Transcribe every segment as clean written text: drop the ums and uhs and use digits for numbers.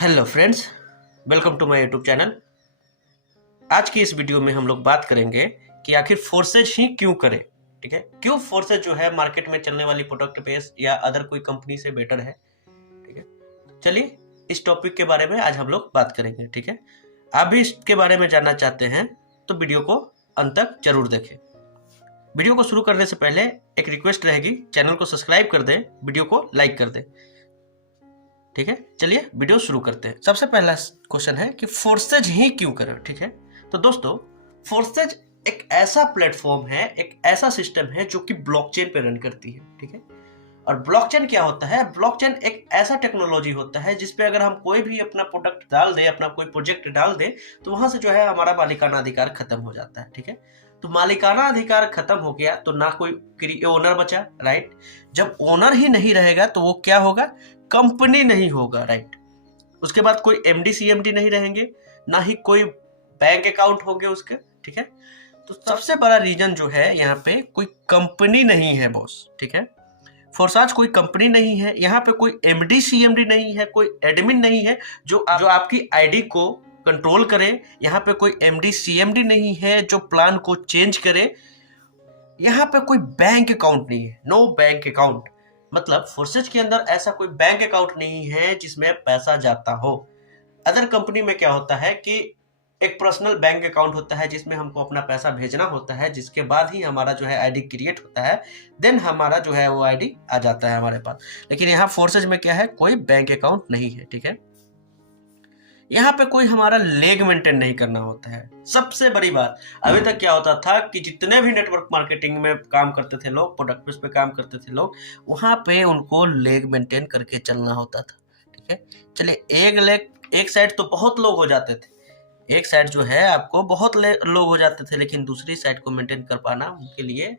Hello friends, welcome to my YouTube channel. आज की इस वीडियो में हम लोग बात करेंगे कि आखिर फोर्सेज ही क्यों करें। ठीक है, क्यों फोर्सेज जो है मार्केट में चलने वाली प्रोडक्ट बेस या अदर कोई कंपनी से बेटर है। ठीक है, चलिए इस टॉपिक के बारे में आज हम लोग बात करेंगे। ठीक है, आप भी इसके बारे में जानना चाहते हैं तो वीडियो को अंत तक जरूर देखें। वीडियो को शुरू करने से पहले एक रिक्वेस्ट रहेगी, चैनल को सब्सक्राइब कर दें, वीडियो को लाइक कर दें। ठीक है, चलिए वीडियो शुरू करते हैं। सबसे पहला क्वेश्चन है कि फोर्सेज ही क्यों करें। ठीक है, तो दोस्तों फोर्सेज एक ऐसा प्लेटफॉर्म है, एक ऐसा सिस्टम है जो कि ब्लॉकचेन पे रन करती है। ठीक है, और ब्लॉकचेन क्या होता है? ब्लॉकचेन एक ऐसा टेक्नोलॉजी होता है जिसपे अगर हम कोई भी अपना प्रोडक्ट डाल दें, अपना कोई प्रोजेक्ट डाल दें, तो वहां से जो है हमारा मालिकाना अधिकार खत्म हो जाता है। ठीक है, तो मालिकाना अधिकार खत्म हो गया तो ना कोई ओनर बचा, राइट। जब ओनर ही नहीं रहेगा तो वो क्या होगा? कंपनी नहीं होगा, राइट। उसके बाद कोई एमडी सीएमडी नहीं रहेंगे, ना ही कोई बैंक अकाउंट होंगे उसके। ठीक है, तो सबसे बड़ा रीजन जो है यहाँ पे कोई कंपनी नहीं है बॉस। ठीक है, फोर्साज कोई कंपनी नहीं है, यहाँ पे कोई एमडी सीएमडी नहीं है, कोई एडमिन नहीं है जो आपकी आईडी को कंट्रोल करे। यहाँ पे कोई एमडी सीएमडी नहीं है जो प्लान को चेंज करे। यहाँ पे कोई बैंक अकाउंट नहीं है, नो बैंक अकाउंट। मतलब फोर्सेज के अंदर ऐसा कोई बैंक अकाउंट नहीं है जिसमें पैसा जाता हो। अदर कंपनी में क्या होता है कि एक पर्सनल बैंक अकाउंट होता है जिसमें हमको अपना पैसा भेजना होता है, जिसके बाद ही हमारा जो है आईडी क्रिएट होता है, देन हमारा जो है वो आईडी आ जाता है हमारे पास। लेकिन यहाँ फोर्सेज में क्या है? कोई बैंक अकाउंट नहीं है। ठीक है, यहाँ पे कोई हमारा लेग मेंटेन नहीं करना होता है। सबसे बड़ी बात, अभी तक क्या होता था कि जितने भी नेटवर्क मार्केटिंग में काम करते थे लोग, प्रोडक्ट बेस पे काम करते थे लोग, वहां पे उनको लेग मेंटेन करके चलना होता था। ठीक है, चलिए एक साइड तो बहुत लोग हो जाते थे, एक साइड जो है आपको बहुत लोग हो जाते थे, लेकिन दूसरी साइड को मेंटेन कर पाना उनके लिए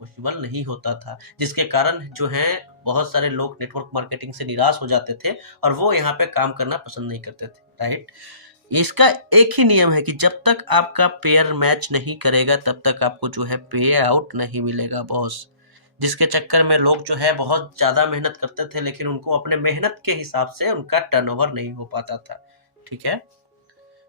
पॉसिबल नहीं होता था, जिसके कारण जो है बहुत सारे लोग नेटवर्क मार्केटिंग से निराश हो जाते थे और वो यहाँ पे काम करना पसंद नहीं करते थे, राइट। इसका एक ही नियम है कि जब तक आपका पेयर मैच नहीं करेगा तब तक आपको जो है पे आउट नहीं मिलेगा बॉस। जिसके चक्कर में लोग जो है बहुत ज्यादा मेहनत करते थे, लेकिन उनको अपने मेहनत के हिसाब से उनका टर्नओवर नहीं हो पाता था। ठीक है,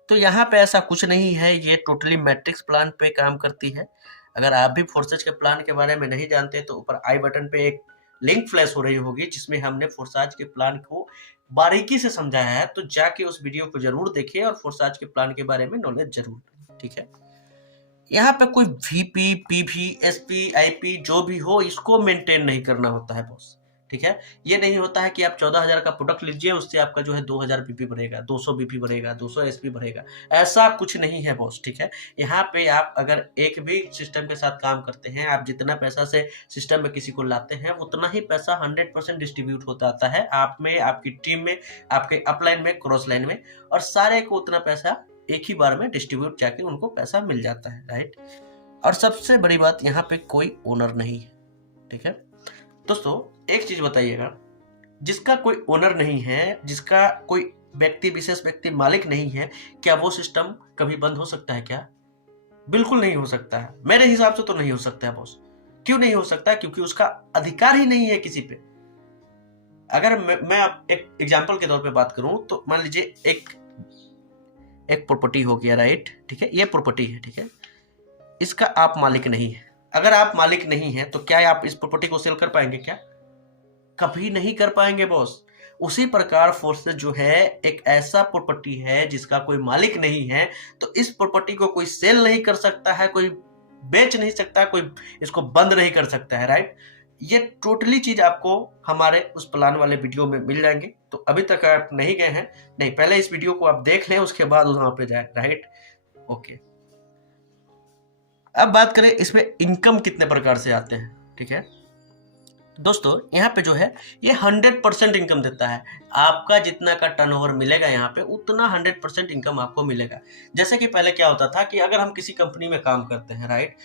तो यहाँ पे ऐसा कुछ नहीं है, ये टोटली मैट्रिक्स प्लान पे काम करती है। अगर आप भी फोर्सेज के प्लान के बारे में नहीं जानते तो ऊपर आई बटन पे एक लिंक फ्लैश हो रही होगी जिसमें हमने फोर्साज के प्लान को बारीकी से समझाया है, तो जाके उस वीडियो को जरूर देखिए और फोर्साज के प्लान के बारे में नॉलेज जरूर लें। ठीक है, यहाँ पे कोई वीपी पीवी एसपी आईपी जो भी हो, इसको मेंटेन नहीं करना होता है बॉस। ठीक है, ये नहीं होता है कि आप 14,000 का प्रोडक्ट लीजिए, उससे आपका जो है 2,000 बीपी बढ़ेगा, 200 बीपी बढ़ेगा, 200 एसपी बढ़ेगा, ऐसा कुछ नहीं है बॉस। ठीक है, यहाँ पे आप अगर एक भी सिस्टम के साथ काम करते हैं, आप जितना पैसा से सिस्टम में किसी को लाते हैं उतना ही पैसा 100% डिस्ट्रीब्यूट होता आता है आप में, आपकी टीम में, आपके अपलाइन में, क्रॉस लाइन में, और सारे को उतना पैसा एक ही बार में डिस्ट्रीब्यूट जाके उनको पैसा मिल जाता है, राइट। और सबसे बड़ी बात, यहाँ पे कोई ओनर नहीं है। ठीक है दोस्तों, एक चीज बताइएगा, जिसका कोई ओनर नहीं है, जिसका कोई व्यक्ति विशेष व्यक्ति मालिक नहीं है, क्या वो सिस्टम कभी बंद हो सकता है? क्या बिल्कुल नहीं हो सकता है। मेरे हिसाब से तो नहीं हो सकता है बॉस। क्यों नहीं हो सकता? क्योंकि उसका अधिकार ही नहीं है किसी पे। अगर मैं एक एग्जांपल के तौर पे बात करूं तो मान लीजिए एक प्रॉपर्टी हो गया, राइट। ठीक है, ये प्रॉपर्टी है, ठीक है, इसका आप मालिक नहीं है। अगर आप मालिक नहीं है तो क्या आप इस प्रॉपर्टी को सेल कर पाएंगे? क्या कभी नहीं कर पाएंगे बॉस। उसी प्रकार फोर्सेज जो है एक ऐसा प्रॉपर्टी है जिसका कोई मालिक नहीं है, तो इस प्रॉपर्टी को कोई सेल नहीं कर सकता है, कोई बेच नहीं सकता, कोई इसको बंद नहीं कर सकता है, राइट। ये टोटली चीज आपको हमारे उस प्लान वाले वीडियो में मिल जाएंगे। तो अभी तक आप नहीं गए हैं, नहीं, पहले इस वीडियो को आप देख लें, उसके बाद वहां पे जाए, राइट। ओके, अब बात करें इसमें इनकम कितने प्रकार से आते हैं। ठीक है दोस्तों, यहाँ पे जो है ये 100% इनकम देता है। आपका जितना का टर्नओवर मिलेगा यहाँ पे उतना 100% इनकम आपको मिलेगा। जैसे कि पहले क्या होता था कि अगर हम किसी कंपनी में काम करते हैं, राइट,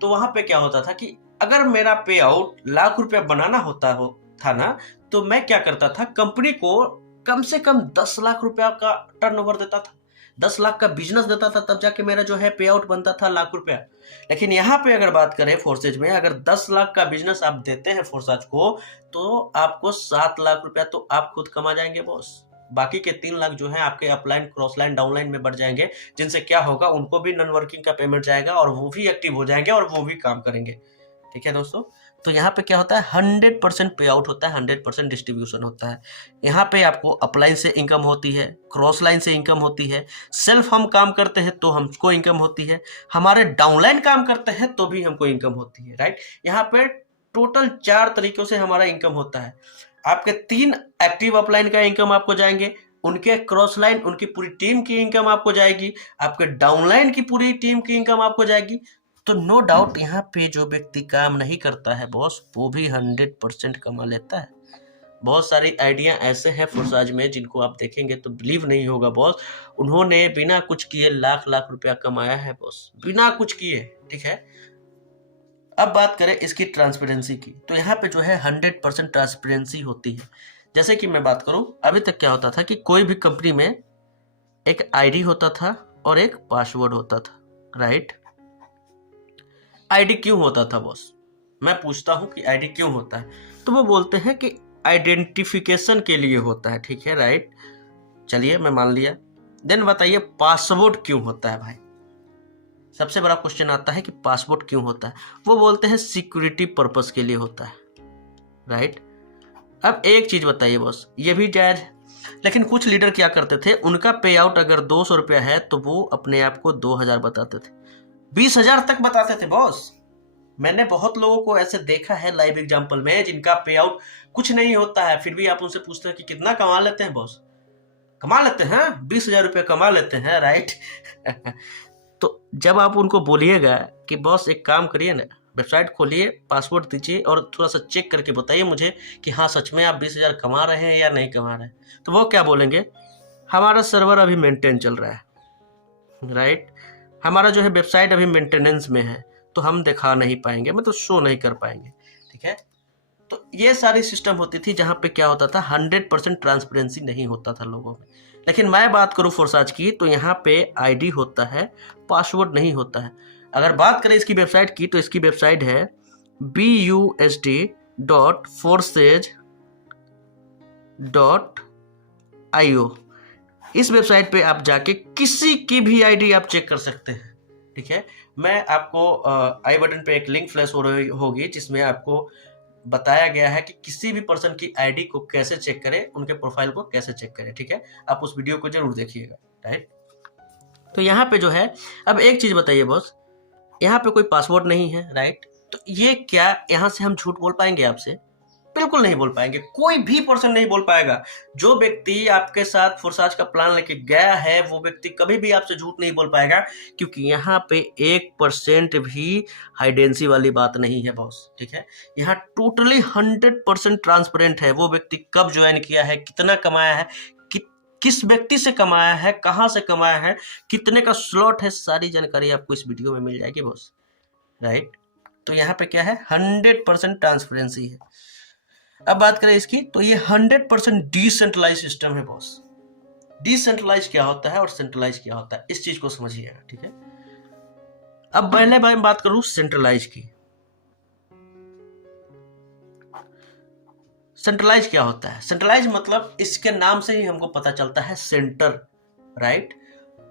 तो वहां पे क्या होता था कि अगर मेरा पे आउट लाख रुपया बनाना था ना, तो मैं क्या करता था, कंपनी को कम से कम 10 लाख रुपया का टर्नओवर देता था, 10 लाख का बिजनेस देता था, तब जाके मेरा जो है पे आउट बनता था लाख रुपया। लेकिन यहाँ पे अगर बात करें फोर्सेज में, अगर 10 लाख का बिजनेस आप देते हैं फोर्सेज को, तो आपको 7 लाख रुपया तो आप खुद कमा जाएंगे बॉस। बाकी के 3 लाख जो है आपके upline, cross line, down line में बढ़ जाएंगे, जिनसे क्या होगा, उनको भी नॉन वर्किंग का पेमेंट जाएगा और वो भी एक्टिव हो जाएंगे और वो भी काम करेंगे। ठीक है दोस्तों, तो यहाँ पे क्या होता है, 100% पे आउट होता है, 100% डिस्ट्रीब्यूशन होता है। यहाँ पे आपको अपलाइन से इनकम होती है, क्रॉस लाइन से इनकम होती है, सेल्फ हम काम करते हैं तो हमको इनकम होती है, हमारे डाउनलाइन काम करते हैं तो भी हमको इनकम होती है, राइट। यहाँ पे टोटल 4 तरीकों से हमारा इनकम होता है। आपके 3 एक्टिव अपलाइन का इनकम आपको जाएंगे, उनके क्रॉस लाइन, उनकी पूरी टीम की इनकम आपको जाएगी, आपके डाउनलाइन की पूरी टीम की इनकम आपको जाएगी। तो नो डाउट यहाँ पे जो व्यक्ति काम नहीं करता है बॉस, वो भी 100% कमा लेता है। बहुत सारी आइडिया ऐसे हैं फोर्साज में जिनको आप देखेंगे तो बिलीव नहीं होगा बॉस, उन्होंने बिना कुछ किए लाख लाख रुपया कमाया है बॉस, बिना कुछ किए। ठीक है, अब बात करें इसकी ट्रांसपेरेंसी की, तो यहाँ पे जो है 100% ट्रांसपेरेंसी होती है। जैसे कि मैं बात करूं, अभी तक क्या होता था कि कोई भी कंपनी में एक आईडी होता था और एक पासवर्ड होता था, राइट। आईडी क्यों होता था बॉस, मैं पूछता हूं कि आईडी क्यों होता है, तो वो बोलते हैं कि आइडेंटिफिकेशन के लिए होता है। ठीक है, राइट, चलिए मैं मान लिया। देन बताइए पासवर्ड क्यों होता है भाई, सबसे बड़ा क्वेश्चन आता है कि पासवर्ड क्यों होता है। वो बोलते हैं सिक्योरिटी पर्पस के लिए होता है, राइट। अब एक चीज बताइए बॉस, ये भी जायज है, लेकिन कुछ लीडर क्या करते थे, उनका पे आउट अगर 200 रुपया है तो वो अपने आप को 2000 बताते थे, 20,000 तक बताते थे बॉस। मैंने बहुत लोगों को ऐसे देखा है लाइव एग्जांपल में, जिनका पे आउट कुछ नहीं होता है, फिर भी आप उनसे पूछते हैं कि कितना कमा लेते हैं बॉस, कमा लेते हैं 20,000 रुपये कमा लेते हैं, राइट। तो जब आप उनको बोलिएगा कि बॉस एक काम करिए ना, वेबसाइट खोलिए, पासवर्ड दीजिए और थोड़ा सा चेक करके बताइए मुझे कि हाँ सच में आप 20,000 कमा रहे हैं या नहीं कमा रहे हैं, तो वो क्या बोलेंगे, हमारा सर्वर अभी मेंटेन चल रहा है, राइट, हमारा जो है वेबसाइट अभी मेंटेनेंस में है, तो हम दिखा नहीं पाएंगे, मतलब शो नहीं कर पाएंगे। ठीक है, तो ये सारी सिस्टम होती थी जहाँ पे क्या होता था, 100% ट्रांसपेरेंसी नहीं होता था लोगों में। लेकिन मैं बात करूँ फोर्साज की, तो यहाँ पे आईडी होता है, पासवर्ड नहीं होता है। अगर बात करें इसकी वेबसाइट की, तो इसकी वेबसाइट है busd.forces.io। इस वेबसाइट पे आप जाके किसी की भी आईडी आप चेक कर सकते हैं। ठीक है, मैं आपको आई बटन पे एक लिंक फ्लैश हो रही होगी जिसमें आपको बताया गया है कि किसी भी पर्सन की आईडी को कैसे चेक करें, उनके प्रोफाइल को कैसे चेक करें। ठीक है, आप उस वीडियो को जरूर देखिएगा, राइट। तो यहाँ पे जो है, अब एक चीज बताइए बॉस, यहाँ पे कोई पासवर्ड नहीं है, राइट, तो ये क्या यहाँ से हम झूठ बोल पाएंगे आपसे? बिल्कुल नहीं बोल पाएंगे, कोई भी पर्सन नहीं बोल पाएगा। जो व्यक्ति आपके साथ फोर्साज का प्लान लेके गया है, वो व्यक्ति कभी भी आपसे झूठ नहीं बोल पाएगा, क्योंकि यहाँ पे 1% भी हाइडेंसी वाली बात नहीं है बॉस। ठीक है, यहाँ टोटली 100% ट्रांसपेरेंट है। वो व्यक्ति कब ज्वाइन किया है, कितना कमाया है, किस व्यक्ति से कमाया है, कहाँ से कमाया है, कितने का स्लॉट है, सारी जानकारी आपको इस वीडियो में मिल जाएगी बॉस, राइट। तो यहाँ पे क्या है, 100% ट्रांसपेरेंसी है। अब बात करें इसकी, तो ये 100% डिसेंट्रलाइज सिस्टम है बॉस। डिसेंट्रलाइज क्या होता है और सेंट्रलाइज क्या होता है, इस चीज को समझिएगा। ठीक है, अब पहले मैं बात करूं सेंट्रलाइज की। सेंट्रलाइज क्या होता है? सेंट्रलाइज मतलब इसके नाम से ही हमको पता चलता है सेंटर, राइट।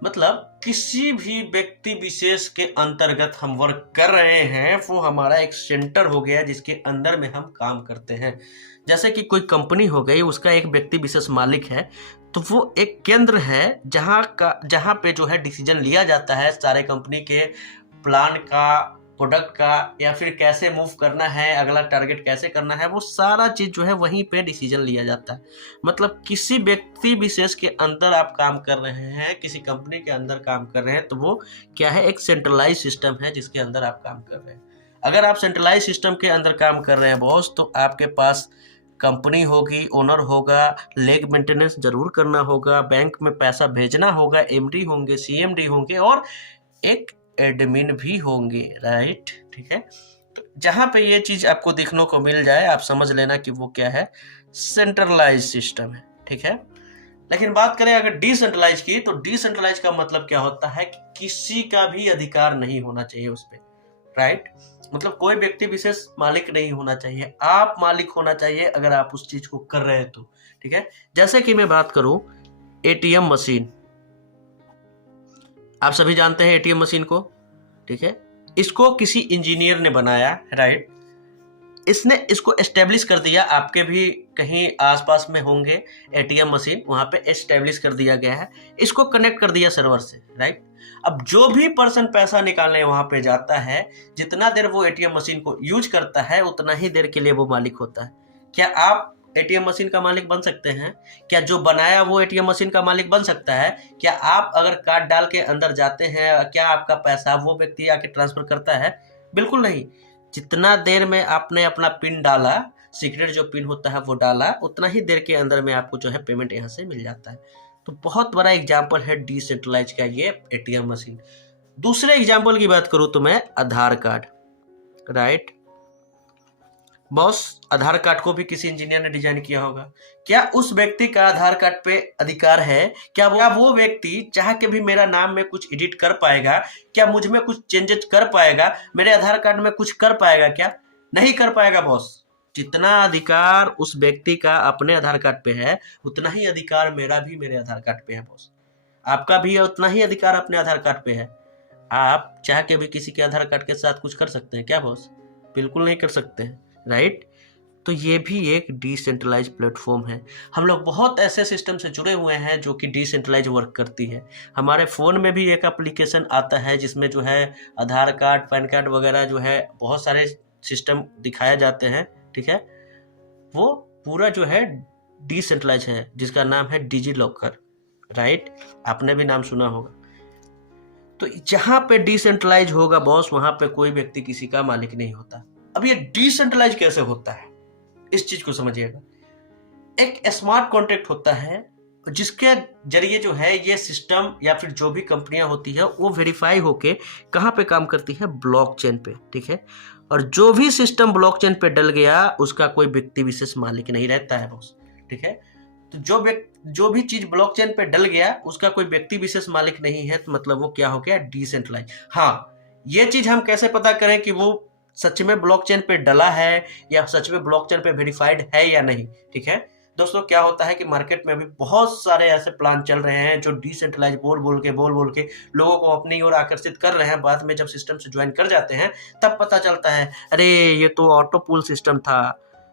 मतलब किसी भी व्यक्ति विशेष के अंतर्गत हम वर्क कर रहे हैं, वो हमारा एक सेंटर हो गया जिसके अंदर में हम काम करते हैं। जैसे कि कोई कंपनी हो गई, उसका एक व्यक्ति विशेष मालिक है, तो वो एक केंद्र है जहाँ पे जो है डिसीजन लिया जाता है सारे कंपनी के प्लान का, प्रोडक्ट का, या फिर कैसे मूव करना है, अगला टारगेट कैसे करना है, वो सारा चीज जो है वहीं पे डिसीजन लिया जाता है। मतलब किसी व्यक्ति विशेष के अंदर आप काम कर रहे हैं, किसी कंपनी के अंदर काम कर रहे हैं, तो वो क्या है, एक सेंट्रलाइज सिस्टम है जिसके अंदर आप काम कर रहे हैं। अगर आप सेंट्रलाइज सिस्टम के अंदर काम कर रहे हैं बॉस, तो आपके पास कंपनी होगी, ओनर होगा, लेग मेंटेनेंस जरूर करना होगा, बैंक में पैसा भेजना होगा, एमडी होंगे, सीएमडी होंगे और एक एडमिन भी होंगे, राइट। ठीक है, तो जहां पे ये चीज आपको देखने को मिल जाए, आप समझ लेना कि वो क्या है, सेंट्रलाइज सिस्टम है। ठीक है, लेकिन बात करें अगर डिसेंट्रलाइज की, तो डिसेंट्रलाइज का मतलब क्या होता है कि किसी का भी अधिकार नहीं होना चाहिए उस पर, राइट। मतलब कोई व्यक्ति विशेष मालिक नहीं होना चाहिए, आप मालिक होना चाहिए अगर आप उस चीज को कर रहे हैं तो, ठीक है। जैसे कि मैं बात करूं एटीएम मशीन, आप सभी जानते हैं एटीएम मशीन को, ठीक है। इसको किसी इंजीनियर ने बनाया, राइट। इसने इसको एस्टेब्लिश कर दिया, आपके भी कहीं आसपास में होंगे एटीएम मशीन, वहां पे एस्टेब्लिश कर दिया गया है, इसको कनेक्ट कर दिया सर्वर से, राइट। अब जो भी पर्सन पैसा निकालने वहां पे जाता है, जितना देर वो एटीएम मशीन को यूज करता है उतना ही देर के लिए वो मालिक होता है। क्या आप एटीएम मशीन का मालिक बन सकते हैं? क्या जो बनाया वो एटीएम मशीन का मालिक बन सकता है? क्या आप अगर कार्ड डाल के अंदर जाते हैं, क्या आपका पैसा वो व्यक्ति आके ट्रांसफर करता है? बिल्कुल नहीं। जितना देर में आपने अपना पिन डाला, सीक्रेट जो पिन होता है वो डाला, उतना ही देर के अंदर में आपको जो है पेमेंट यहाँ से मिल जाता है। तो बहुत बड़ा एग्जाम्पल है डिसेंट्रलाइज का ये एटीएम मशीन। दूसरे एग्जाम्पल की बात करूं तो मैं आधार कार्ड, राइट। बॉस, आधार कार्ड को भी किसी इंजीनियर ने डिजाइन किया होगा। क्या उस व्यक्ति का आधार कार्ड पे अधिकार है? क्या वो व्यक्ति चाह के भी मेरा नाम में कुछ एडिट कर पाएगा? क्या मुझ में कुछ चेंजेस कर पाएगा? मेरे आधार कार्ड में कुछ कर पाएगा? क्या नहीं कर पाएगा बॉस। जितना अधिकार उस व्यक्ति का अपने आधार कार्ड पे है, उतना ही अधिकार मेरा भी मेरे आधार कार्ड पे है बॉस। आपका भी उतना ही अधिकार अपने आधार कार्ड पे है। आप चाह के भी किसी के आधार कार्ड के साथ कुछ कर सकते हैं क्या बॉस? बिल्कुल नहीं कर सकते हैं, राइट। तो ये भी एक डिसेंट्रलाइज प्लेटफॉर्म है। हम लोग बहुत ऐसे सिस्टम से जुड़े हुए हैं जो कि डिसेंट्रलाइज वर्क करती है। हमारे फ़ोन में भी एक एप्लीकेशन आता है जिसमें जो है आधार कार्ड, पैन कार्ड वगैरह जो है बहुत सारे सिस्टम दिखाए जाते हैं, ठीक है। वो पूरा जो है डिसेंट्रलाइज है, जिसका नाम है डिजी लॉकर, राइट। आपने भी नाम सुना होगा। तो जहां पे डिसेंट्रलाइज होगा बॉस, वहां पे कोई व्यक्ति किसी का मालिक नहीं होता। अब ये डिसेंट्रलाइज कैसे होता है, इस चीज को समझिएगा। एक स्मार्ट कॉन्ट्रैक्ट होता है जिसके जरिए जो है ये सिस्टम या फिर जो भी कंपनियां होती है वो वेरीफाई होके कहाँ पे काम करती है, ब्लॉकचेन पे, ठीक है। और जो भी सिस्टम ब्लॉकचेन पे डल गया उसका कोई व्यक्ति विशेष मालिक नहीं रहता है बॉस, ठीक है। तो जो भी चीज ब्लॉकचेन पे डल गया उसका कोई व्यक्ति विशेष मालिक नहीं है, तो मतलब वो क्या हो गया, डिसेंट्रलाइज। हाँ, ये चीज हम कैसे पता करें कि वो सच में ब्लॉकचेन पे डला है या सच में ब्लॉकचेन पे वेरीफाइड है या नहीं, ठीक है। दोस्तों, क्या होता है कि मार्केट में अभी बहुत सारे ऐसे प्लान चल रहे हैं जो डिसेंट्रलाइज बोल बोल के लोगों को अपनी ओर आकर्षित कर रहे हैं। बाद में जब सिस्टम से ज्वाइन कर जाते हैं तब पता चलता है, अरे ये तो ऑटो पूल सिस्टम था,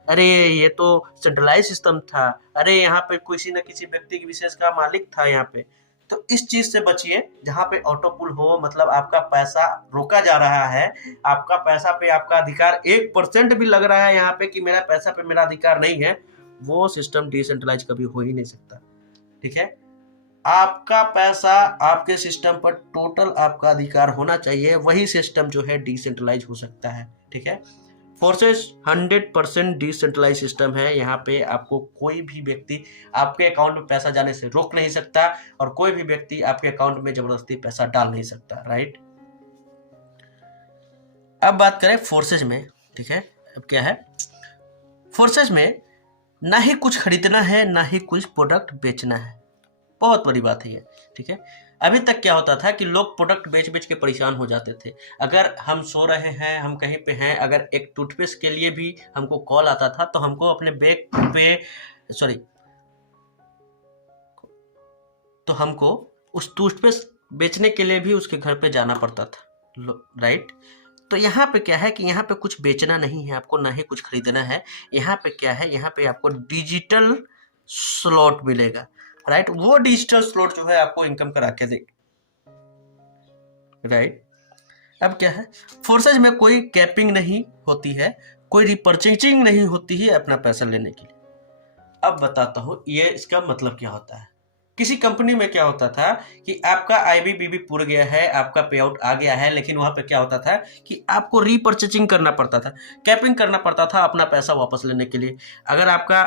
अरे ये तो सेंट्रलाइज सिस्टम था, अरे यहाँ पे किसी न किसी व्यक्ति की विशेष का मालिक था यहाँ पे। तो इस चीज से बचिए जहां पे ऑटो पुल हो, मतलब आपका पैसा रोका जा रहा है, आपका पैसा पे आपका अधिकार 1% भी लग रहा है यहाँ पे कि मेरा पैसा पे मेरा अधिकार नहीं है, वो सिस्टम डिसेंट्रलाइज कभी हो ही नहीं सकता, ठीक है। आपका पैसा आपके सिस्टम पर टोटल आपका अधिकार होना चाहिए, वही सिस्टम जो है डिसेंट्रलाइज हो सकता है, ठीक है। फोर्सेस 100% डिसेंट्रलाइज सिस्टम है। यहाँ पे आपको कोई भी व्यक्ति आपके अकाउंट में पैसा जाने से रोक नहीं सकता और कोई भी व्यक्ति आपके अकाउंट में जबरदस्ती पैसा डाल नहीं सकता, राइट। अब बात करें फोर्सेज में, ठीक है। अब क्या है, फोर्सेज में ना ही कुछ खरीदना है ना ही कुछ प्रोडक्ट बेचना है, बहुत बड़ी बात है ये, ठीक है। अभी तक क्या होता था कि लोग प्रोडक्ट बेच बेच के परेशान हो जाते थे। अगर हम सो रहे हैं, हम कहीं पे हैं, अगर एक टूथपेस्ट के लिए भी हमको कॉल आता था तो हमको अपने बैग पे तो हमको उस टूथपेस्ट बेचने के लिए भी उसके घर पे जाना पड़ता था, राइट। तो यहाँ पे क्या है कि यहाँ पे कुछ बेचना नहीं है आपको, ना ही कुछ खरीदना है। यहाँ पे क्या है, यहाँ पे आपको डिजिटल स्लॉट मिलेगा, राइट। वो डिजिटल स्लॉट जो है आपको इनकम करा के देगा, राइट। अब क्या है, फोर्सेज में कोई कैपिंग नहीं होती है, कोई रिपर्चेजिंग नहीं होती है अपना पैसा लेने के लिए। अब बताता हूँ ये इसका मतलब क्या होता है। किसी कंपनी में क्या होता था कि आपका आईबीबीबी पूरा गया है, आपका पे आउट आ गया है, लेकिन वहां पे क्या होता था कि आपको रिपर्चेजिंग करना पड़ता था, कैपिंग करना पड़ता था अपना पैसा वापस लेने के लिए। अगर आपका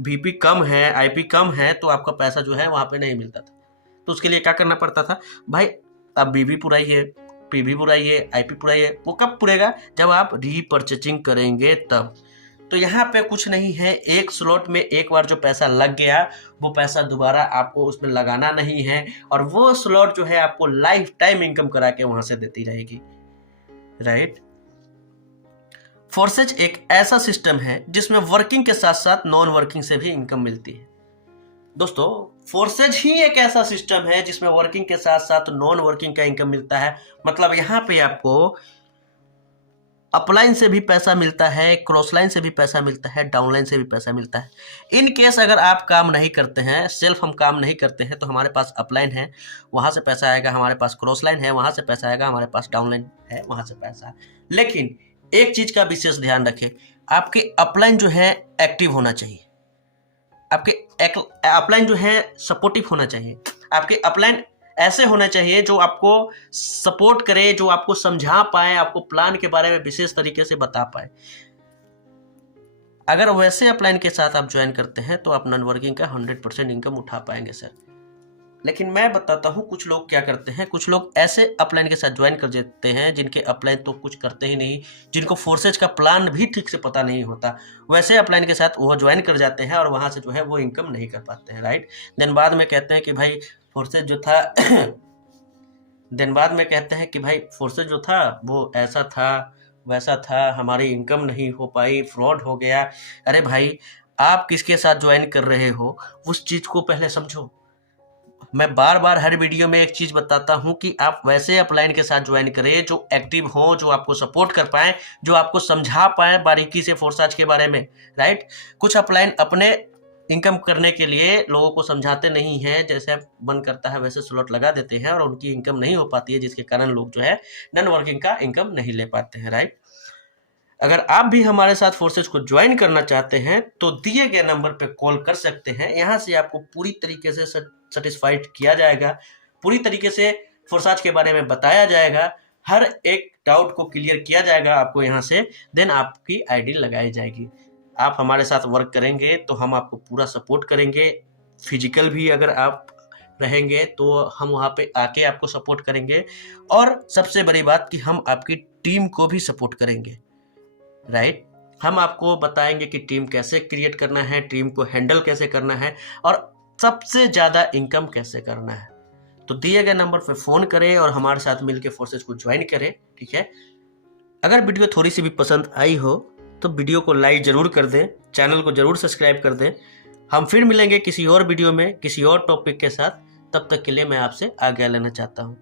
वीपी कम है, आईपी कम है, तो आपका पैसा जो है वहां पे नहीं मिलता था। तो उसके लिए क्या करना पड़ता था, भाई अब बीबी पुराइए, पीबी पुराइए, आईपी पुराइए। वो कब पुरेगा, जब आप रीपर्चेजिंग करेंगे तब। तो यहाँ पे कुछ नहीं है, एक स्लॉट में एक बार जो पैसा लग गया वो पैसा दोबारा आपको उसमें लगाना नहीं है, और वो स्लॉट जो है आपको लाइफ टाइम इनकम करा के वहां से देती रहेगी, राइट। फोर्सेज एक ऐसा सिस्टम है जिसमें वर्किंग के साथ साथ नॉन वर्किंग से भी इनकम मिलती है। दोस्तों, फोर्सेज ही एक ऐसा सिस्टम है जिसमें वर्किंग के साथ साथ नॉन वर्किंग का इनकम मिलता है। मतलब यहाँ पे आपको अपलाइन से भी पैसा मिलता है, क्रॉस लाइन से भी पैसा मिलता है, डाउनलाइन से भी पैसा मिलता है। इन केस अगर आप काम नहीं करते हैं, सेल्फ हम काम नहीं करते हैं, तो हमारे पास अपलाइन है, वहां से पैसा आएगा, हमारे पास क्रॉस लाइन है, वहां से पैसा आएगा, हमारे पास डाउनलाइन है, वहां से पैसा है। लेकिन एक चीज का विशेष ध्यान रखें, आपके अपलाइन जो है एक्टिव होना चाहिए, आपके अपलाइन जो है सपोर्टिव होना चाहिए, आपके अपलाइन ऐसे होना चाहिए जो आपको सपोर्ट करे, जो आपको समझा पाए, आपको प्लान के बारे में विशेष तरीके से बता पाए। अगर वैसे अपलाइन के साथ आप ज्वाइन करते हैं तो आप नॉन वर्किंग का 100% इनकम उठा पाएंगे सर। लेकिन मैं बताता हूं कुछ लोग क्या करते हैं, कुछ लोग ऐसे अपलाइन के साथ ज्वाइन कर देते हैं जिनके अपलाइन तो कुछ करते ही नहीं, जिनको फोर्सेज का प्लान भी ठीक से पता नहीं होता, वैसे अपलाइन के साथ वो ज्वाइन कर जाते हैं और वहां से जो है वो इनकम नहीं कर पाते हैं, राइट। देन बाद में कहते हैं कि भाई फोर्सेज जो था फोर्सेज जो था वो ऐसा था वैसा था, हमारी इनकम नहीं हो पाई, फ्रॉड हो गया। अरे भाई, आप किसके साथ ज्वाइन कर रहे हो उस चीज को पहले समझो। मैं बार बार हर वीडियो में एक चीज बताता हूं कि आप वैसे अपलाइन के साथ ज्वाइन करें जो एक्टिव हो, जो आपको सपोर्ट कर पाए, जो आपको समझा पाए बारीकी से फोर्सेज के बारे में, राइट। कुछ अपलाइन अपने इनकम करने के लिए लोगों को समझाते नहीं है, जैसे मन करता है वैसे स्लॉट लगा देते हैं और उनकी इनकम नहीं हो पाती है, जिसके कारण लोग जो है नॉन वर्किंग का इनकम नहीं ले पाते हैं, राइट। अगर आप भी हमारे साथ फोर्सेज को ज्वाइन करना चाहते हैं तो दिए गए नंबर पे कॉल कर सकते हैं। यहाँ से आपको पूरी तरीके से सेटिस्फाइड किया जाएगा, पूरी तरीके से फोर्सेज के बारे में बताया जाएगा, हर एक डाउट को क्लियर किया जाएगा आपको यहाँ से। देन आपकी आईडी लगाई जाएगी। आप हमारे साथ वर्क करेंगे तो हम आपको पूरा सपोर्ट करेंगे। फिजिकल भी अगर आप रहेंगे तो हम वहाँ पे आके आपको सपोर्ट करेंगे, और सबसे बड़ी बात कि हम आपकी टीम को भी सपोर्ट करेंगे, राइट। हम आपको बताएंगे कि टीम कैसे क्रिएट करना है, टीम को हैंडल कैसे करना है, और सबसे ज़्यादा इनकम कैसे करना है। तो दिए गए नंबर पे फ़ोन करें और हमारे साथ मिलकर फोर्सेज को ज्वाइन करें, ठीक है। अगर वीडियो थोड़ी सी भी पसंद आई हो तो वीडियो को लाइक ज़रूर कर दें, चैनल को ज़रूर सब्सक्राइब कर दें। हम फिर मिलेंगे किसी और वीडियो में किसी और टॉपिक के साथ। तब तक के लिए मैं आपसे आज्ञा लेना चाहता हूँ।